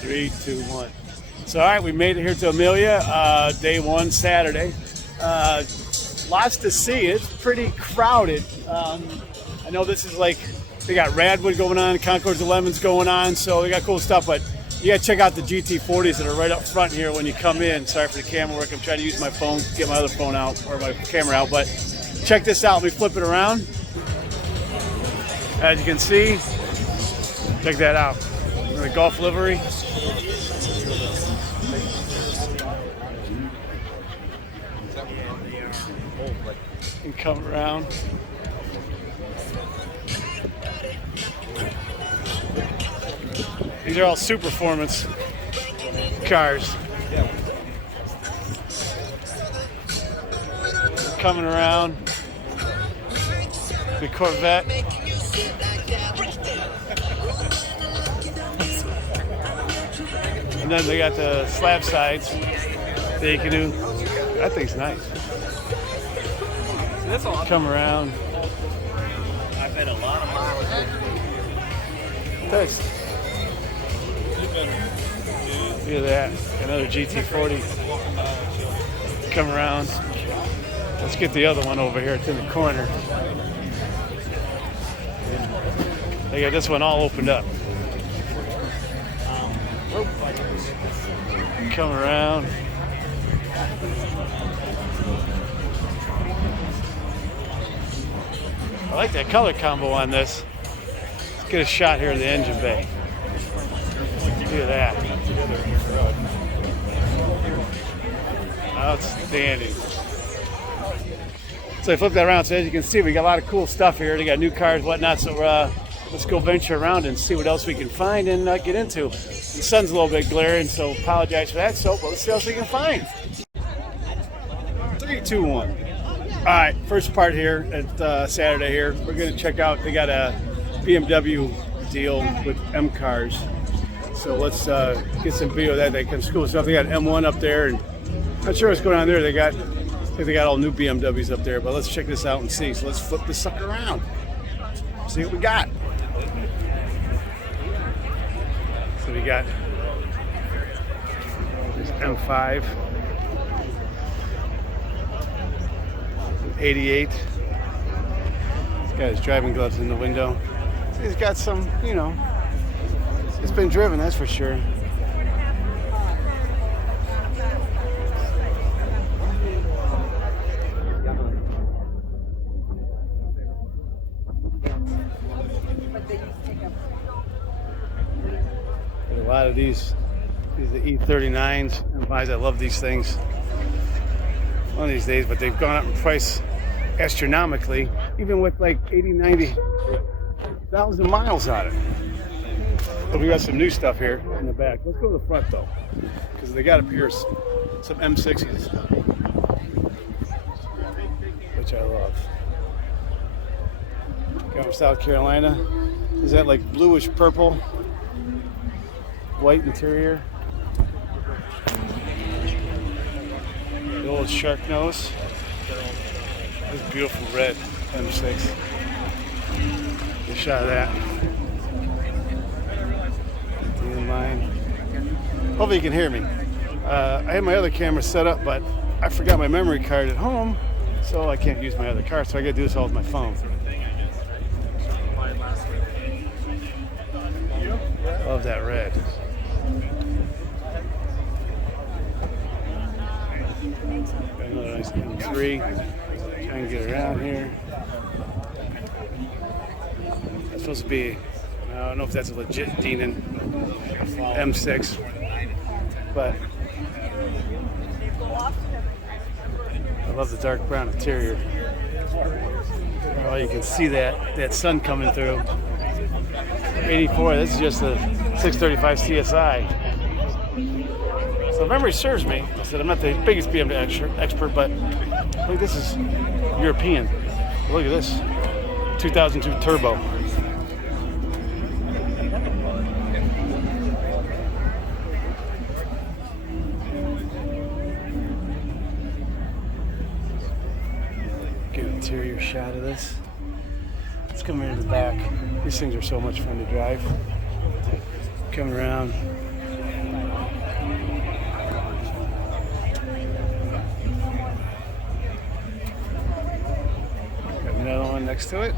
Three, two, one. So, all right, we made it here to Amelia, day one, Saturday. Lots to see. It's pretty crowded. I know this is like, they got Radwood going on, Concords and Lemons going on, so they got cool stuff, but you got to check out the GT40s that are right up front here when you come in. Sorry for the camera work. I'm trying to use my phone, get my other phone out, or my camera out, but check this out. Let me flip it around. As you can see, check that out. The golf livery. And come around. These are all super performance cars. Coming around. The Corvette. And then they got the slab sides that you can do. That thing's nice. Come around. I've had a lot of miles. Thanks. Look at that. Another GT40. Come around. Let's get the other one over here. It's in the corner. They got this one all opened up. Come around. I like that color combo on this. Let's get a shot here of the engine bay. Look at that. Outstanding. So I flip that around. So as you can see, we got a lot of cool stuff here. They got new cars, whatnot. So let's go venture around and see what else we can find and get into. The sun's a little bit glaring, so apologize for that. So let's see what else we can find. 3, 2, 1. All right, first part here at Saturday here. We're going to check out, they got a BMW deal with M cars. So let's get some video of that. They got some cool stuff. They got M1 up there, and I'm not sure what's going on there. I think they got all new BMWs up there, but let's check this out and see. So let's flip this sucker around. See what we got. So we got this M5. 88. He's got his driving gloves in the window. He's got some, you know, it's been driven, that's for sure. A lot of these are the E39s and buys. I love these things. One of these days, but they've gone up in price astronomically, even with like 80, 90,000 miles on it. But we got some new stuff here in the back. Let's go to the front though, because they got up here some M60s, which I love. Got from South Carolina. Is that like bluish purple, white interior? The old shark nose. This beautiful red M6. Get a shot of that. In line. Hopefully you can hear me. I had my other camera set up, but I forgot my memory card at home, so I can't use my other card. So I got to do this all with my phone. Love that red. Got another nice M3. Trying to get around here. That's supposed to be, I don't know if that's a legit Denon M6, but I love the dark brown interior. Oh, you can see that sun coming through. 84, this is just a 635 CSI. So if memory serves me, I said I'm not the biggest BMW expert, but I think this is European. Look at this, 2002 turbo. Get an interior shot of this. Let's come into the back. These things are so much fun to drive. Come around. Another one next to it.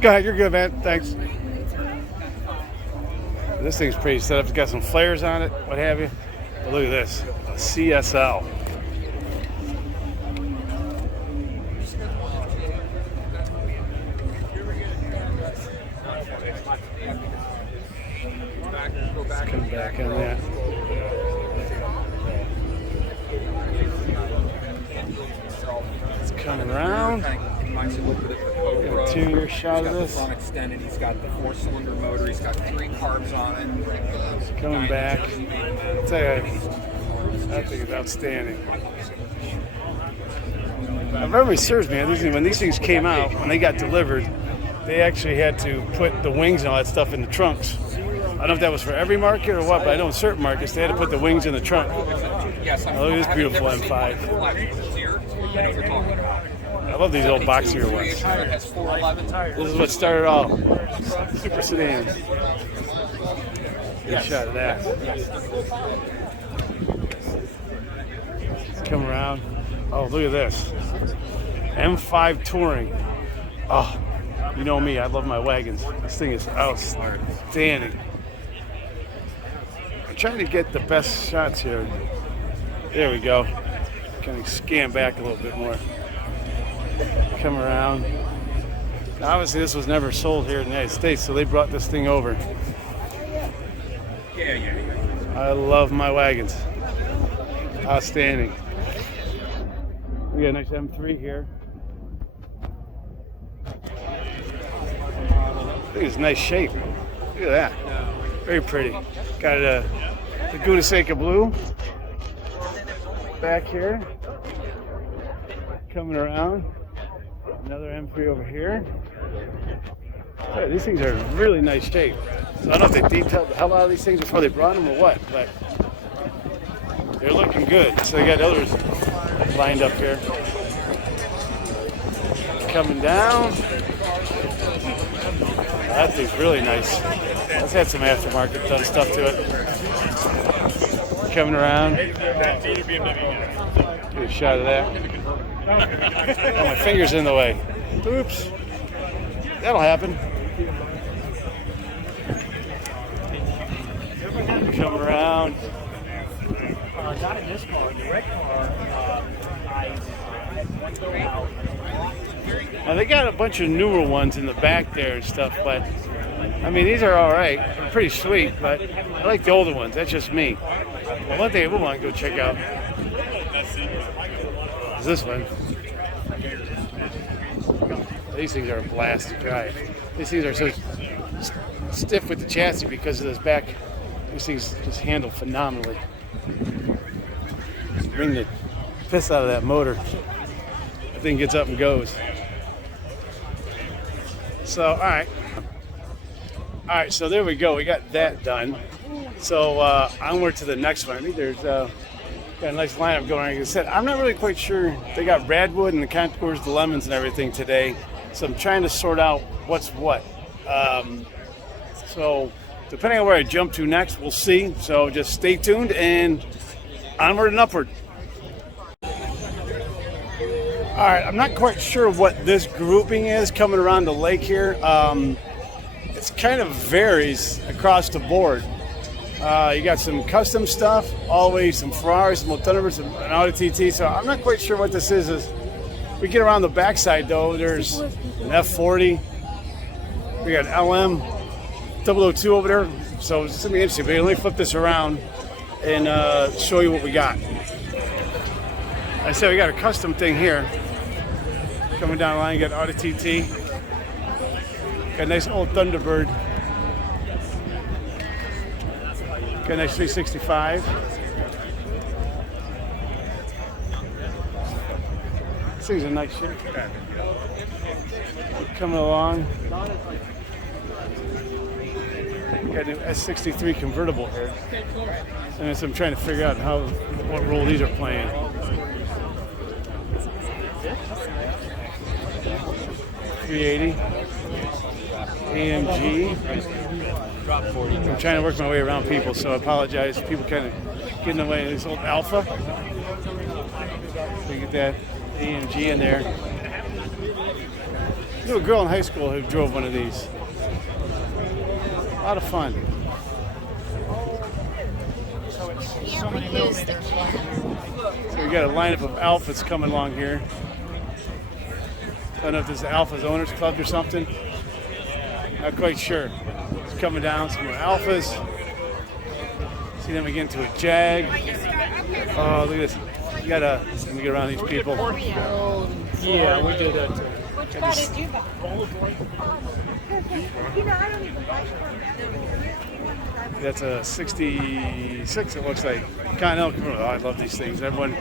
Go ahead, you're good, man. Thanks. This thing's pretty set up. It's got some flares on it, what have you. But look at this, a CSL. Let's come back on that. It's coming around. Interior shot of this. Extended. He's got the 4-cylinder motor. He's got 3 carbs on it. It's coming back. I'll tell you, that thing is outstanding. If memory serves me, when these things came out, when they got delivered, they actually had to put the wings and all that stuff in the trunks. I don't know if that was for every market or what, but I know in certain markets they had to put the wings in the trunk. Yes, Oh, look at this beautiful M5. I know what you're talking about. I love these old boxier ones. This is what started all super sedans. Good shot of that. Let's come around. Oh, look at this. M5 Touring. Oh, you know me, I love my wagons. This thing is outstanding. I'm trying to get the best shots here. There we go. Kind of scan back a little bit more. Come around. Obviously, this was never sold here in the United States, so they brought this thing over. Yeah. I love my wagons. Outstanding. We got a nice M3 here. I think it's nice shape. Look at that. Very pretty. Got the Gouda Seca blue back here. Coming around. Another M3 over here. Yeah, these things are in really nice shape. So I don't know if they detailed the hell out of these things before they brought them or what, but they're looking good. So they got others lined up here. Coming down. That thing's really nice. Let's add some aftermarket done stuff to it. Coming around. Get a shot of that. Oh, my finger's in the way. Oops. That'll happen. Come around. Not in this car. The red car, Now they got a bunch of newer ones in the back there and stuff, but I mean these are all right. They're pretty sweet, but I like the older ones. That's just me. Well, one thing I would want to go check out is this one. These things are a blast to drive. These things are so stiff with the chassis because of this back. These things just handle phenomenally. Bring the piss out of that motor. That thing gets up and goes. So, all right, so there we go. We got that done. So onward to the next one. I think there's got a nice lineup going on. Like I said, I'm not really quite sure. They got Radwood and the Contours, the Lemons, and everything today. So I'm trying to sort out what's what. So depending on where I jump to next, we'll see. So just stay tuned and onward and upward. All right, I'm not quite sure what this grouping is coming around the lake here. It kind of varies across the board. You got some custom stuff, always some Ferraris, some Thunderbirds, an Audi TT. So I'm not quite sure what this is. As we get around the backside, though, there's an F40. We got LM 002 over there. So it's gonna be interesting. But let me flip this around and show you what we got. I said we got a custom thing here. Coming down the line, you got Audi TT. Got a nice old Thunderbird. Got a nice 365. This thing's a nice shape. Coming along. Got an S63 convertible here. And so I'm trying to figure out what role these are playing. .380 AMG. I'm trying to work my way around people, so I apologize. People kind of getting away this old Alpha. So you get that AMG in there. I knew a girl in high school who drove one of these. A lot of fun. So it's so many millimeters. So we got a lineup of Alphas coming along here. I don't know if this is Alpha's Owners Club or something. Not quite sure. It's coming down, some more Alphas. See them again to a Jag. Oh, look at this. You gotta, let me get around these people. Yeah, we did that too. Which car did you buy? You know, I don't even buy for That's a 66, it looks like. Continental. Oh, I love these things. Everyone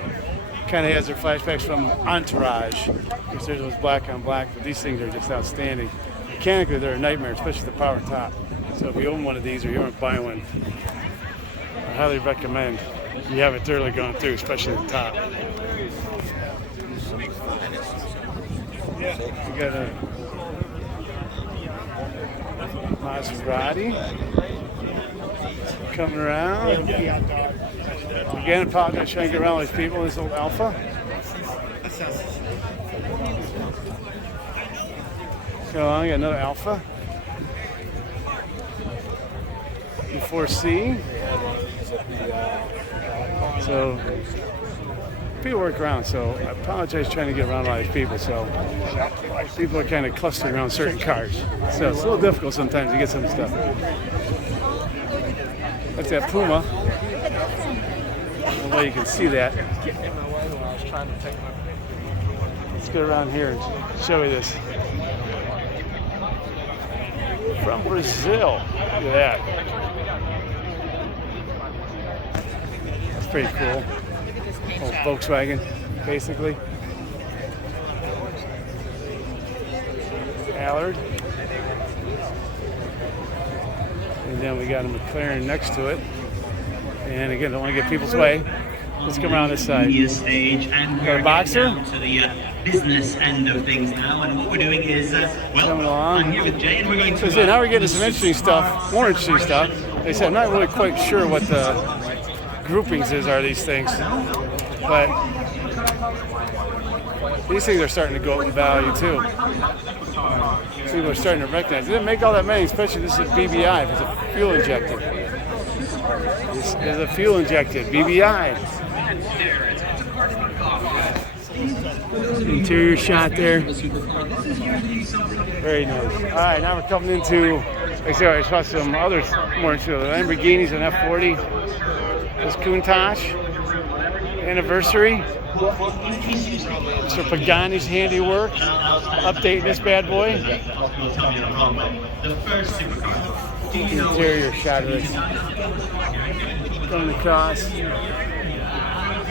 kind of has their flashbacks from Entourage, which theirs was black on black, but these things are just outstanding. Mechanically, they're a nightmare, especially the power top. So if you own one of these or you want to buy one, I highly recommend you have it thoroughly gone through, especially the top. We got a Maserati coming around. Again, apologize trying to get around with these people. This old Alpha. So I got another Alpha. E4C. So people work around, so I apologize trying to get around a lot of these people. So people are kind of clustering around certain cars. So it's a little difficult sometimes to get some stuff. That's that Puma. I don't know why you can see that. Let's get around here and show you this. From Brazil. Look at that. That's pretty cool. Old Volkswagen, basically. Allard. And then we got a McLaren next to it. And again, don't want to get people's way. Let's come around this side. Stage, and Got we're a Boxer. getting down to the business end of things now, and what we're doing is, well, Coming along. I'm here with Jay, and we're going to. So now we're getting some interesting stuff, more interesting stuff. They said I'm not really quite sure what the groupings are these things, but these things are starting to go up in value too. People are starting to recognize. They didn't make all that many, especially this is BBI. It's a fuel injected. This is a fuel injected BBI. Interior shot there. Very nice. All right, now we're coming into. I saw some others more into the Lamborghinis and F40. This Countach anniversary. Mr. Pagani's handiwork. Updating this bad boy. Interior shot of this. Coming across.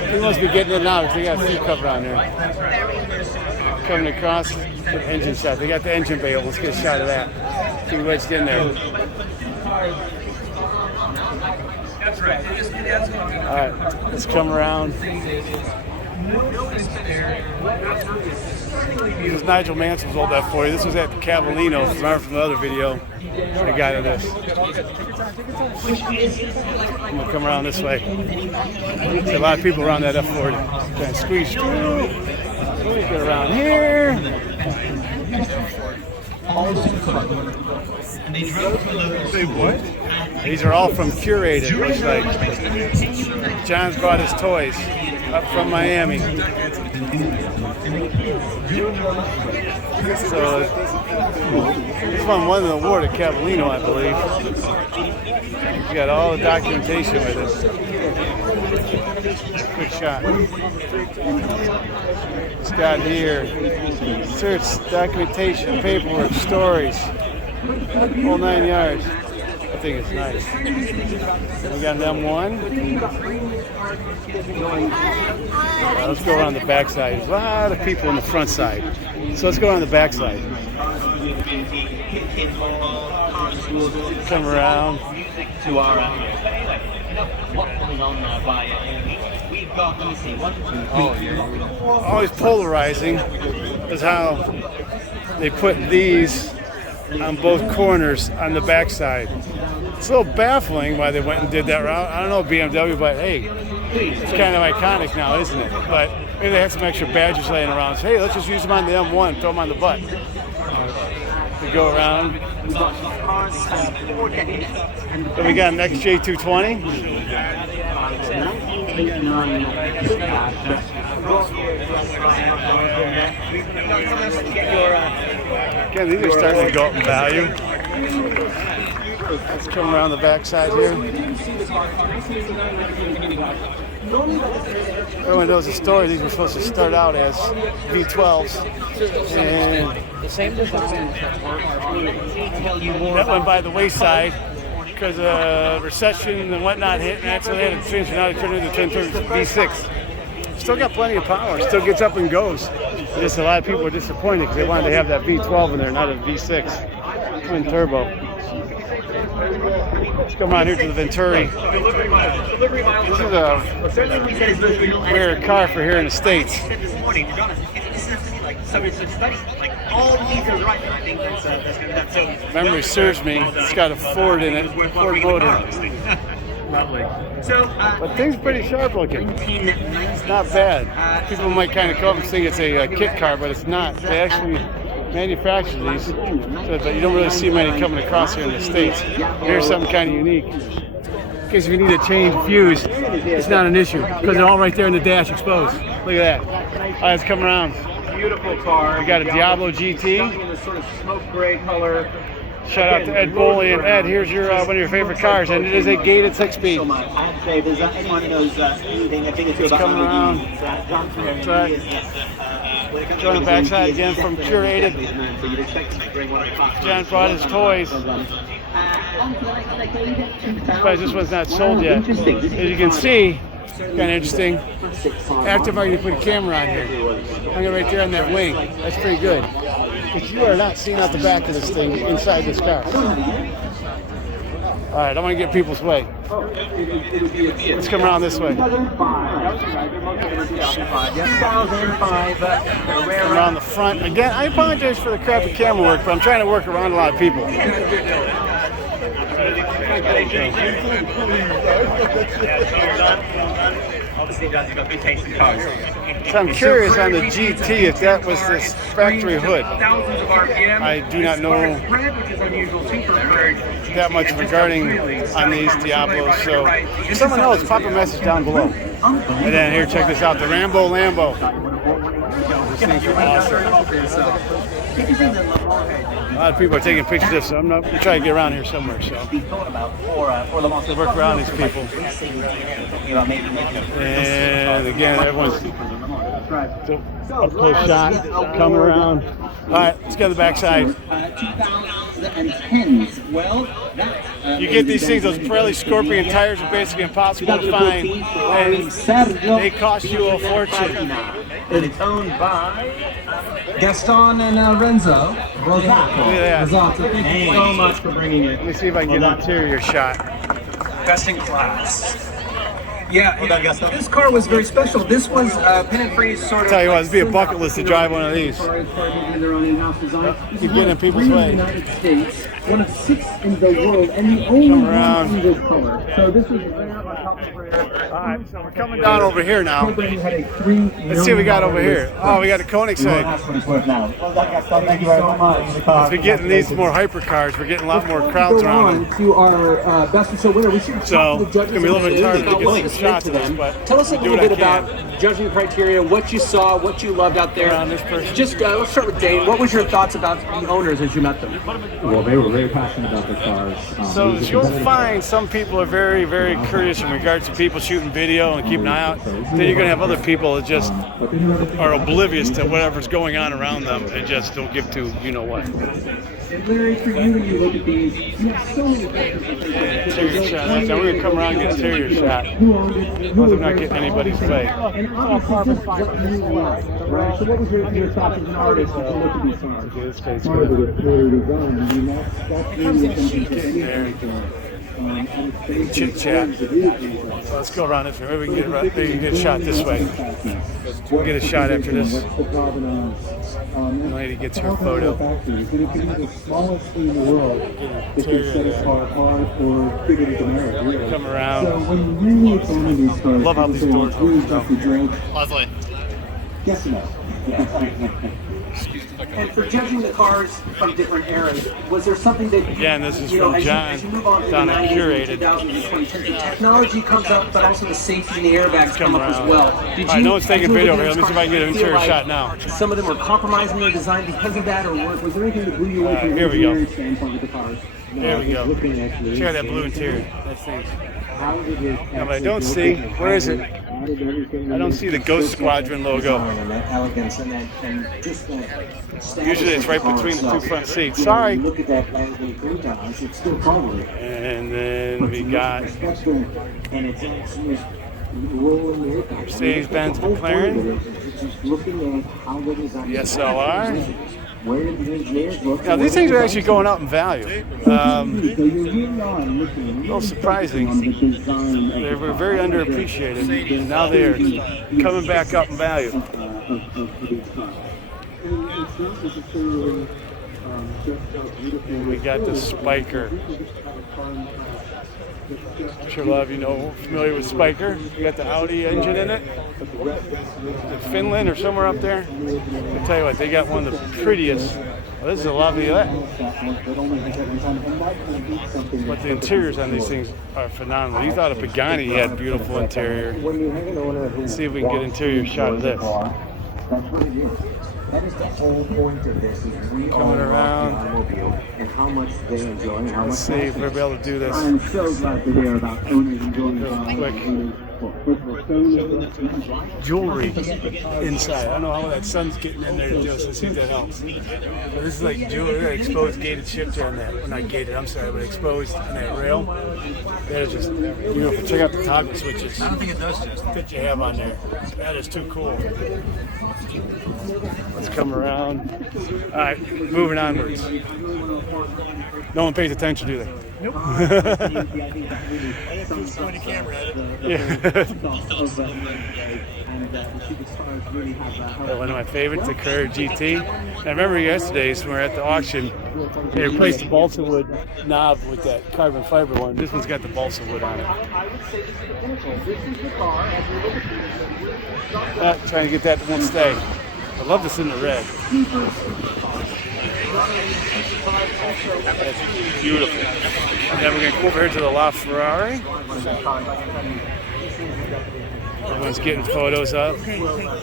He must be getting it now because they got a seat cover on there. Coming across the engine shot. They got the engine bay. Let's get a shot of that. See wedged in there. All right, let's come around. This is Nigel Mansell's old F40. This was at the Cavallino. Remember from the other video. I got to this. I'm gonna come around this way. There's a lot of people around that F40. Trying to squeeze through. Get around here. Say what? These are all from Curated. Looks like John's brought his toys up from Miami. So this one won the award at Cavallino, I believe. You got all the documentation with it. Quick shot. It's got here search, documentation, paperwork, stories, whole 9 yards. I think it's nice. We got an M1. Let's go around the back side. There's a lot of people on the front side. So let's go around the back side. Come around. To our Always polarizing is how they put these on both corners on the back side. It's a little baffling why they went and did that route. I don't know BMW, but hey, it's kind of iconic now, isn't it? But maybe they have some extra badges laying around. So, hey, let's just use them on the M1, throw them on the butt. We go around. So we got an XJ220. Again, these are starting to go up in value. Let's come around the backside here. Everyone knows the story. These were supposed to start out as V12s. And The same design. that went by the wayside because recession and whatnot hit, and that's when they had to change. Now they turned into V6. Still got plenty of power. Still gets up and goes. Just a lot of people were disappointed because they wanted to have that V12 in there, not a V6 twin turbo. Let's come on here to the Venturi. This is a rare car for here in the States. Memory serves me, it's got a Ford in it, Ford motor. But things pretty sharp looking. It's not bad. People might kind of come up and think it's a kit car, but it's not. They actually manufacture these, but you don't really see many coming across here in the States. Here's something kind of unique. In case if you need to change fuse, it's not an issue because they're all right there in the dash exposed. Look at that. All right, let's come around. Beautiful car. We got a Diablo GT. In this sort of smoke gray color. Shout out to Ed Boley. And Ed, here's your one of your favorite cars, and it is a gated 6-speed. So much. I have to say, if there's anyone who knows anything, a thing or two about coming around. John That's right. Join the backside again from Curated. John brought his toys. But this one's not sold yet. As you can see, kind of interesting. Active, I can put a camera on here. Hang it right there on that wing. That's pretty good. But you are not seeing out the back of this thing inside this car. All right, I want to get people's way. Let's come around this way. Come around the front. Again, I apologize for the crappy camera work, but I'm trying to work around a lot of people. So I'm curious on the GT if that was this factory hood. I do not know that much regarding on these Diablos, so if someone knows, pop a message down below. And then here, check this out, the Rambo Lambo. These things are awesome. A lot of people are taking pictures of this, so I'm trying to get around here somewhere. So work around these people. And again, everyone's up close shot, coming around. All right, let's go to the backside. 2010s. Well, you get these things, those Pirelli Scorpion tires are basically impossible to find, and they cost you a fortune. It's owned by Gaston and Renzo. Look at that. Thank you so much for bringing it. Let me see if I can get an interior shot. Best in class. Yeah, this car was very special. This was pennant free sort of. Tell you what, it'd be a bucket list to drive one of these. Keep getting in people's way. One of 6 in the world, and the only Come one around. in this color. So this was rare, a couple rare. All right, so we're coming down over here now. Company had a 3 Let's see what we got over here. Oh, we got a Koenigsegg. that's what it's worth now. Well done, Gaston. Thank you very much. As we get in these more hypercars, we're getting a lot more crowds around them. To our best and so winner, we should So talk to the it's gonna be a little bit judges hard to about get some shots of this, but Tell us a do little what I bit about can. judging criteria, what you saw, what you loved out there. Around this person. Just let's start with Dane. What was your thoughts about the owners as you met them? Well, they were very passionate about their cars. So it was a you'll competitive find some people are very, very courteous in regards to people shooting video and keep an eye out. Then you're going to have other people that just are oblivious to whatever's going on around them and just don't give to you know what. And Larry, for you, when you look at these, you have so many Interior shot. Now we're going to come around and get interior shot. Who owned it? Once I'm not getting anybody's way. And obviously, just what you love. Right? So what was your thoughts as an artist as you look at these cars? Okay, this guy's part of good. the clear design. I mean, that's Getting there. chit chat. So let's go around this way. Maybe we can get a shot this way. We'll get a shot after this. The lady gets her photo. It's going to be the smallest thing in the world that can set a car apart or bigger than America. Really. Come around. So when you really examine these cars, Love how these doors open. Lovely. Yes or no? And for judging the cars from different eras, was there something that Again, this is you know, from John as you move on to down the at 90s, Curated. 2000s, the technology comes up, but also the safety and the airbags come up as around. well. Did All right, no one's taking as you video look here. at Let me see if I can get an these interior cars, shot now. Some of them were compromising their design because of that, or was there anything that blew you away from Here we go. engineering standpoint with the cars? There we go. Looking at the Check out that blue interior. That thing's. how did it No, but I don't see. Where is it? I don't see the Ghost Squadron logo. And that elegance and that, and just that Usually it's right between the two front seats. Sorry. Look at that elegant paint on it, it's still colored. And then we got And it's actually rolling Mercedes-Benz McLaren. looking at how they designed The SLR. Where did the engineers look? Now these things are actually going up in value. So you're really on looking A little surprising. They were very underappreciated, and now they are coming back up in value. We got the Spiker. I'm sure a lot of you know, familiar with Spiker. You got the Audi engine in it. The Finland or somewhere up there. I tell you what, they got one of the prettiest. Well, this is a lovely. But the interiors on these things are phenomenal. You thought a Pagani had beautiful interior. Let's see if we can get an interior shot of this. That's what it is. That is the whole point of this. Is we Coming around. And how much they enjoy and how Let's much see if we'll be able to do this. I'm so glad to hear about owners enjoying the Quick. Jewelry inside. I don't know how that sun's getting in there to do it. Let's see if that helps. But this is like jewelry, exposed gated shifter on that. Well, not gated, I'm sorry, but exposed on that rail. That is just beautiful. Check out the toggle switches. I don't think it does just that you have on there. That is too cool. Let's come around. All right, moving onwards. No one pays attention, do they? Nope. One of my favorites, the Carrera GT. I remember yesterday's when we were at the auction, they replaced the balsa wood knob with that carbon fiber one. This one's got the balsa wood on it. Trying to get that one stay. I love this in the red. That's beautiful. And then we're going to come over here to the LaFerrari. Everyone's getting photos up.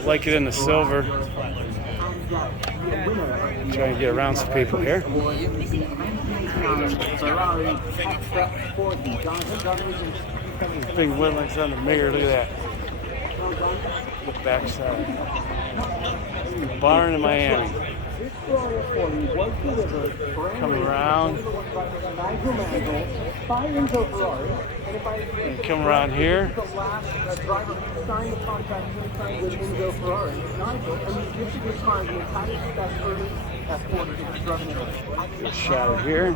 Like it in the silver. Trying to get around some people here. Big woodlands on the mirror. Look at that. The backside. Barn in Miami. Coming around. And come around here. Good shot of here.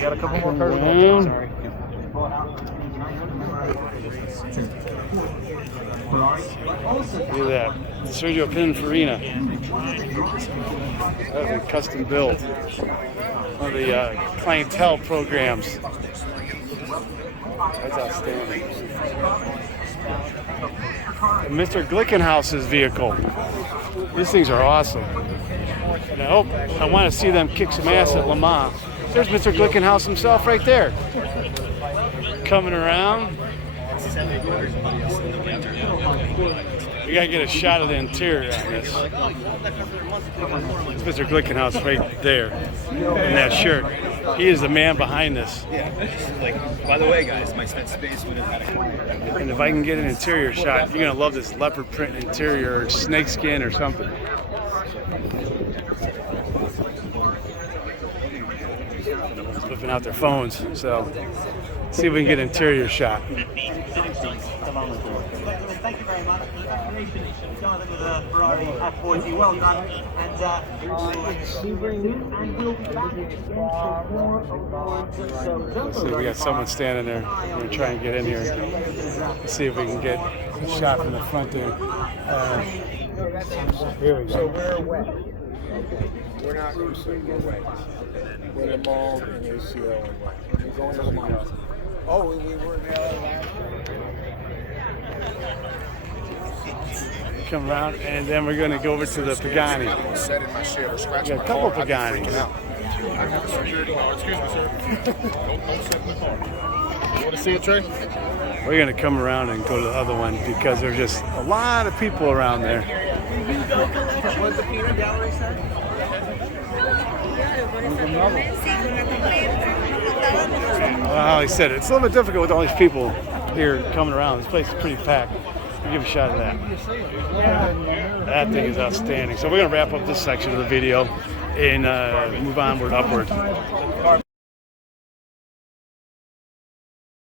Got a couple more cars. Sorry. Look at that. Sergio Pininfarina. That was a custom build. One of the clientele programs. That's outstanding. And Mr. Glickenhaus's vehicle. These things are awesome. And I want to see them kick some ass at Le Mans. There's Mr. Glickenhaus himself right there. Coming around. We gotta get a shot of the interior on this. It's Mr. Glickenhaus right there in that shirt. He is the man behind this. Yeah, like, by the way, guys, my spent space would have had a corner. And if I can get an interior shot, you're gonna love this leopard print interior or snakeskin or something. Everyone's whipping out their phones, so see if we can get an interior shot. Thank you very much. Congratulations, Jonathan, with a Ferrari F40. Well done. And we'll be back again for more awards. So See, we got someone standing there. We're going to try and get in here. Let's see if we can get a shot from the front there. Here we go. So we're wet. Okay. We're not Lucid, we're wet. We're the mold and ACO and wet. We're going to the mold. Oh, we were in LA last year. Come around, and then we're going to go over to the Pagani. Set in my shit or scratch We got a couple Paganis. I have a security guard. Excuse me, sir. Don't set in the car. You want to see it, Trey? We're going to come around and go to the other one because there's just a lot of people around there. What's the peanut gallery set? Well, he said it's a little bit difficult with all these people here coming around. This place is pretty packed. We'll give a shot of that. That thing is outstanding. So we're going to wrap up this section of the video and move onward, upward.